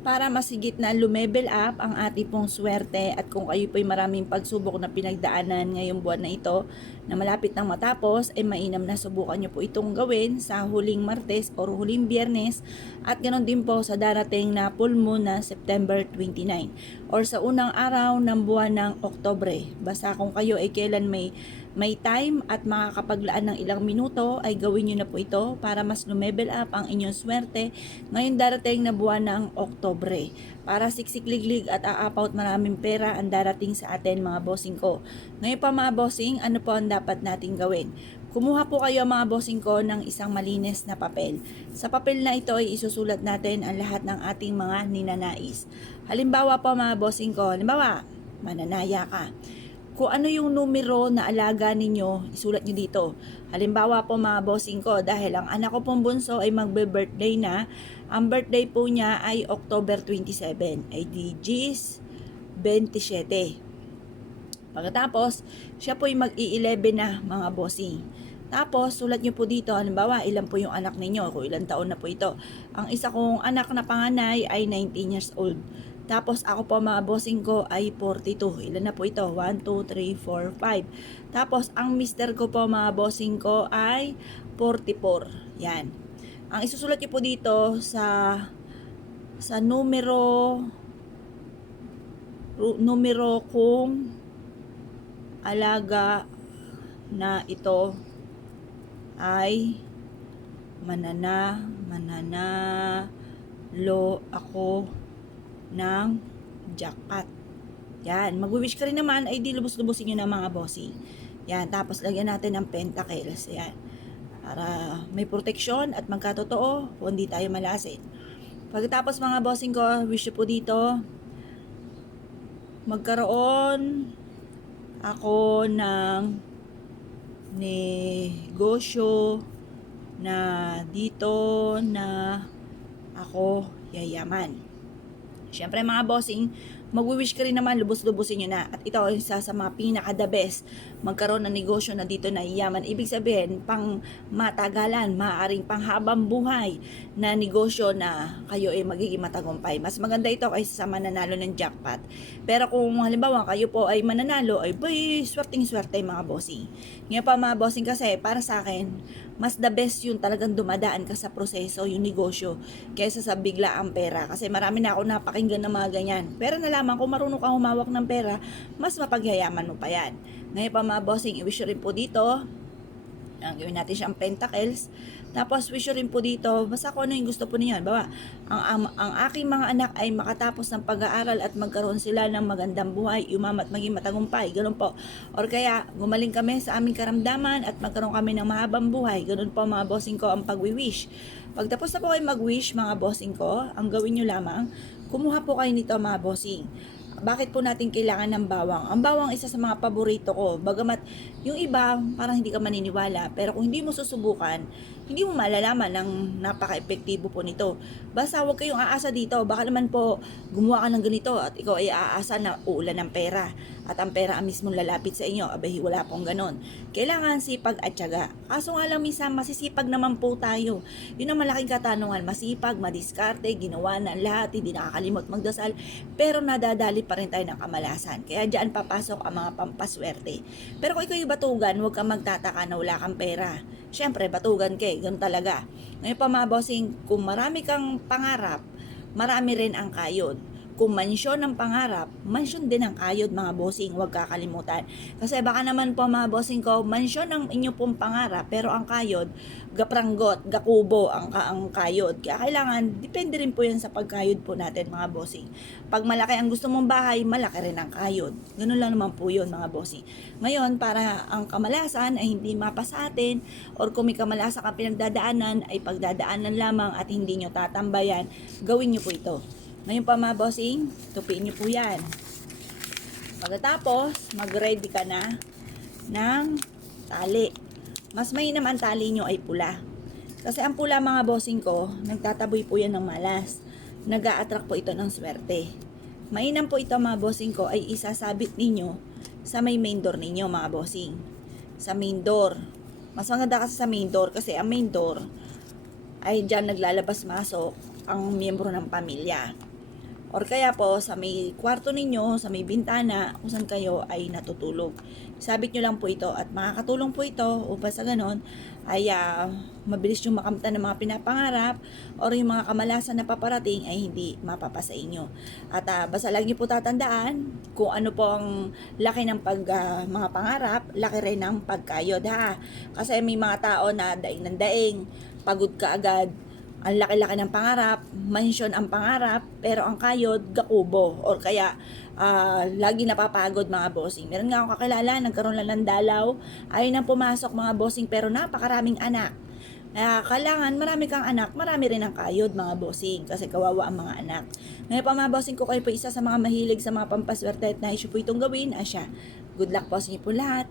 para masigit na lumevel up ang ating pong swerte at kung kayo po'y maraming pagsubok na pinagdaanan ngayong buwan na ito na malapit nang matapos, ay mainam na subukan nyo po itong gawin sa huling Martes o huling Biyernes at ganoon din po sa darating na full moon na September 29 or sa unang araw ng buwan ng Oktubre. Basta kung kayo ay kailan may time at makakapaglaan ng ilang minuto, ay gawin nyo na po ito para mas lumevel up ang inyong swerte ngayon darating na buwan ng Oktubre. Para siksik-liglig at aapaw at maraming pera ang darating sa atin mga bossing ko. Ngayon pa mga bossing, ano po ang dapat nating gawin? Kumuha po kayo mga bossing ko ng isang malinis na papel. Sa papel na ito ay isusulat natin ang lahat ng ating mga ninanais. Halimbawa po mga bossing ko, halimbawa, mananaya ka. Kung ano yung numero na alaga ninyo, isulat nyo dito. Halimbawa po mga bossing ko, dahil ang anak ko pong bunso ay magbe-birthday na, ang birthday po niya ay October 27, ay di G's 27. Pagkatapos, siya po ay mag-i-11 na mga bossing. Tapos, sulat nyo po dito, halimbawa, ilan po yung anak ninyo, kung ilang taon na po ito. Ang isa kong anak na panganay ay 19 years old. Tapos ako po mga bossing ko ay 42. Ilan na po ito? 1, 2, 3, 4, 5. Tapos ang mister ko po mga bossing ko ay 44. Yan. Ang isusulat niyo po dito sa numero kung alaga na ito ay mananalo ako ng jackpot. Yan, mag-wish ka rin naman ay di lubos-lubosin nyo na mga bossing. Yan, tapos lagyan natin ng pentacles. Yan, para may proteksyon at magkatotoo, hindi tayo malasin. Pagkatapos mga bossing ko, wish po dito, magkaroon ako ng negosyo na dito na ako yayaman. Siyempre mga bossing, mag-wish ka rin naman, lubos-lubosin nyo na. At ito ay isa sa mga pinaka-the best. Magkaroon ng negosyo na dito na yaman. Ibig sabihin, pang matagalan, maaaring panghabang buhay na negosyo na kayo ay magiging matagumpay. Mas maganda ito kaysa sa mananalo ng jackpot. Pero kung halimbawa kayo po ay mananalo, ay boy, swerteng-swerte mga bossing. Ngayon pa mga bossing kasi, para sa akin, mas the best yun talagang dumadaan ka sa proseso, yung negosyo, kaysa sa bigla ang pera. Kasi marami na ako napakinggan ng mga ganyan. Pero nalaman ko marunong kang humawak ng pera, mas mapagyayaman mo pa yan. Ngayon pa mga bossing, i-wish rin po dito, ang gawin natin siyang pentacles. Tapos wish rin po dito, basta kung ano yung gusto po niyo. Bawa, ang aking mga anak ay makatapos ng pag-aaral at magkaroon sila ng magandang buhay, umamat maging matagumpay, ganun po. Or kaya, gumaling kami sa aming karamdaman at magkaroon kami ng mahabang buhay, ganun po mga bossing ko ang pag-wish. Pagtapos na po kayo mag-wish mga bossing ko, ang gawin nyo lamang, kumuha po kayo nito mga bossing. Bakit po natin kailangan ng bawang? Ang bawang isa sa mga paborito ko. Bagamat yung iba, parang hindi ka maniniwala. Pero kung hindi mo susubukan, hindi mo malalaman ng napaka-epektibo po nito. Basta huwag kayong aasa dito. Baka naman po gumawa ka ng ganito at ikaw ay aasa na uulan ng pera. At ang pera ang mismong lalapit sa inyo. Abay, wala pong ganon. Kailangan sipag at tiyaga. Kaso nga lang minsan, masisipag naman po tayo. Yun ang malaking katanungan. Masipag, madiskarte, ginawa na lahat, hindi nakakalimot magdasal. Pero nadadali pa rin tayo ng kamalasan. Kaya diyan papasok ang mga pampaswerte. Pero kung ikaw yung batugan, huwag kang magtataka na wala kang pera. Siyempre, batugan ka ganun talaga. Ngayon pa mga bossing, kung marami kang pangarap, marami rin ang kayod. Kung mansyon ang pangarap, mansyon din ang kayod mga bossing, huwag kakalimutan. Kasi baka naman po mga bossing ko, mansyon ang inyo pong pangarap, pero ang kayod, gapranggot, gakubo ang kayod. Kaya kailangan, depende rin po yan sa pagkayod po natin mga bossing. Pag malaki ang gusto mong bahay, malaki rin ang kayod. Ganun lang naman po yun mga bossing. Ngayon, para ang kamalasan ay hindi mapa sa atin, or kung may kamalasan kang pinagdadaanan, ay pagdadaanan lamang at hindi nyo tatambayan, gawin nyo po ito. Ngayon pa mga bossing, tupiin nyo po yan. Pagkatapos, mag-ready ka na ng tali. Mas mainam ang tali nyo ay pula. Kasi ang pula mga bossing ko, nagtataboy po yan ng malas. Nag-a-attract po ito ng swerte. Mainam po ito mga bossing ko ay isasabit ninyo sa main door ninyo mga bossing. Sa main door. Mas maganda kasi sa main door kasi ang main door ay dyan naglalabas-masok ang miyembro ng pamilya. or kaya po sa may kwarto ninyo, sa may bintana, kung saan kayo ay natutulog. Sabit nyo lang po ito at makakatulong po ito upang sa ganon ay mabilis yung makamtan ng mga pinapangarap or yung mga kamalasan na paparating ay hindi mapapasa inyo. At basta lagi po tatandaan kung ano po ang laki ng mga pangarap, laki rin ng pagkayod ha. Kasi may mga tao na daing ng daing, pagod ka agad, ang laki-laki ng pangarap, mansyon ang pangarap, pero ang kayod, gakubo. Or kaya, lagi napapagod mga bossing. Meron nga akong kakilala, nagkaroon lang ng dalaw, ayun ang pumasok mga bossing, pero napakaraming anak. Kailangan marami kang anak, marami rin ang kayod mga bossing, kasi kawawa ang mga anak. Ngayon pa mga bossing ko, kayo po isa sa mga mahilig sa mga pampaswerte at naisyo po itong gawin, asya. Good luck po sa inyo po lahat.